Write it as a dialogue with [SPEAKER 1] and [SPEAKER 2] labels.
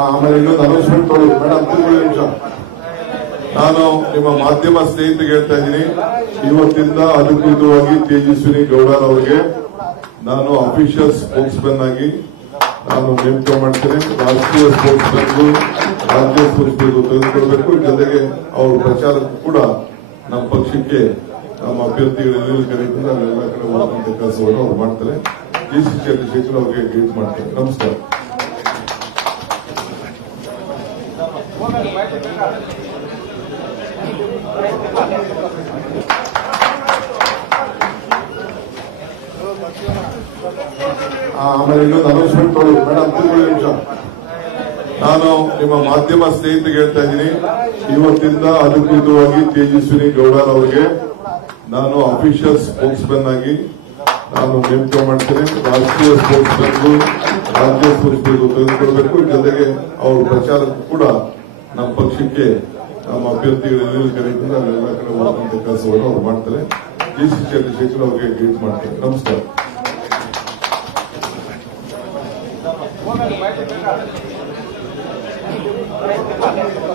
[SPEAKER 1] ಆಮೇಲೆ ಇನ್ನೊಂದು ಅನೌನ್ಸ್ಮೆಂಟ್ ತೊಗೊಳ್ಳಿ ಮೇಡಮ್ ನಿಮಿಷ. ನಾನು ನಿಮ್ಮ ಮಾಧ್ಯಮ ಸ್ನೇಹಿತರಿಗೆ ಹೇಳ್ತಾ ಇದ್ದೀನಿ. ಇವತ್ತಿಂದ ಅಧಿಕೃತವಾಗಿ ತೇಜಸ್ವಿನಿ ಗೌಡರ್ ಅವರಿಗೆ ನಾನು ಅಫಿಷಿಯಲ್ ಸ್ಪೋಕ್ಸ್ ಮೆನ್ ಆಗಿ ನಾನು ನೇಮಕ ಮಾಡ್ತೇನೆ. ರಾಷ್ಟ್ರೀಯ ಸ್ಪೋಕ್ಸ್ ಮೆನ್ಗೂ ರಾಜ್ಯ ಸ್ಪೋಕ್ಸ್ ತೆಗೆದುಕೊಳ್ಬೇಕು ಜೊತೆಗೆ ಅವ್ರ ಪ್ರಚಾರಕ್ಕೂ ಕೂಡ ನಮ್ಮ ಪಕ್ಷಕ್ಕೆ ನಮ್ಮ ಅಭ್ಯರ್ಥಿಗಳು ಎಲ್ಲೆಲ್ಲಿ ಕರೀತಾರೆ ಅಲ್ಲೆಲ್ಲ ಕಡೆ ಕೆಲಸವನ್ನು ಅವ್ರು ಮಾಡ್ತಾರೆ. ಜಿ ಸಿ ಚಂದ್ರಶೇಖರ್ ಅವರಿಗೆ ಗೈಡ್ ಮಾಡ್ತಾರೆ ನಮಸ್ಕಾರ ಆಮೇಲೆ ಇನ್ನೊಂದು ಅನೌನ್ಸ್ಮೆಂಟ್ ತೊಗೊಳ್ಳಿ ಮೇಡಮ್ ತಿರುಗಿ ನಿಮಿಷ. ನಾನು ನಿಮ್ಮ ಮಾಧ್ಯಮ ಸ್ನೇಹಿತರಿಗೆ ಹೇಳ್ತಾ ಇದ್ದೀನಿ. ಇವತ್ತಿಂದ ಅಧಿಕೃತವಾಗಿ ತೇಜಸ್ವಿನಿ ಗೌಡರ್ ಅವರಿಗೆ ನಾನು ಅಫಿಷಿಯಲ್ ಸ್ಪೋಕ್ಸ್ ಮೆನ್ ಆಗಿ ನಾನು ನೇಮಕ ಮಾಡ್ತೇನೆ. ರಾಜಕೀಯ ಬಂದು ರಾಜ್ಯ ಸ್ಪೋರ್ಟ್ಸ್ಗೂ ತೆಗೆದುಕೊಳ್ಬೇಕು ಜೊತೆಗೆ ಅವ್ರ ಪ್ರಚಾರಕ್ಕೂ ಕೂಡ ನಮ್ಮ ಪಕ್ಷಕ್ಕೆ, ನಮ್ಮ ಅಭ್ಯರ್ಥಿಗಳು ಕರೀತಾರೆ ಅವರೆಲ್ಲ ಕಡೆ ಮಾಡುವಂತ ಕೆಲಸವನ್ನು ಅವ್ರು ಮಾಡ್ತಾರೆ. ಜಿ ಸಿ ಚಂದ್ರಶೇಖರ್ ಅವರಿಗೆ ಟ್ವೀಟ್ ಮಾಡ್ತಾರೆ ನಮಸ್ಕಾರ. Thank you.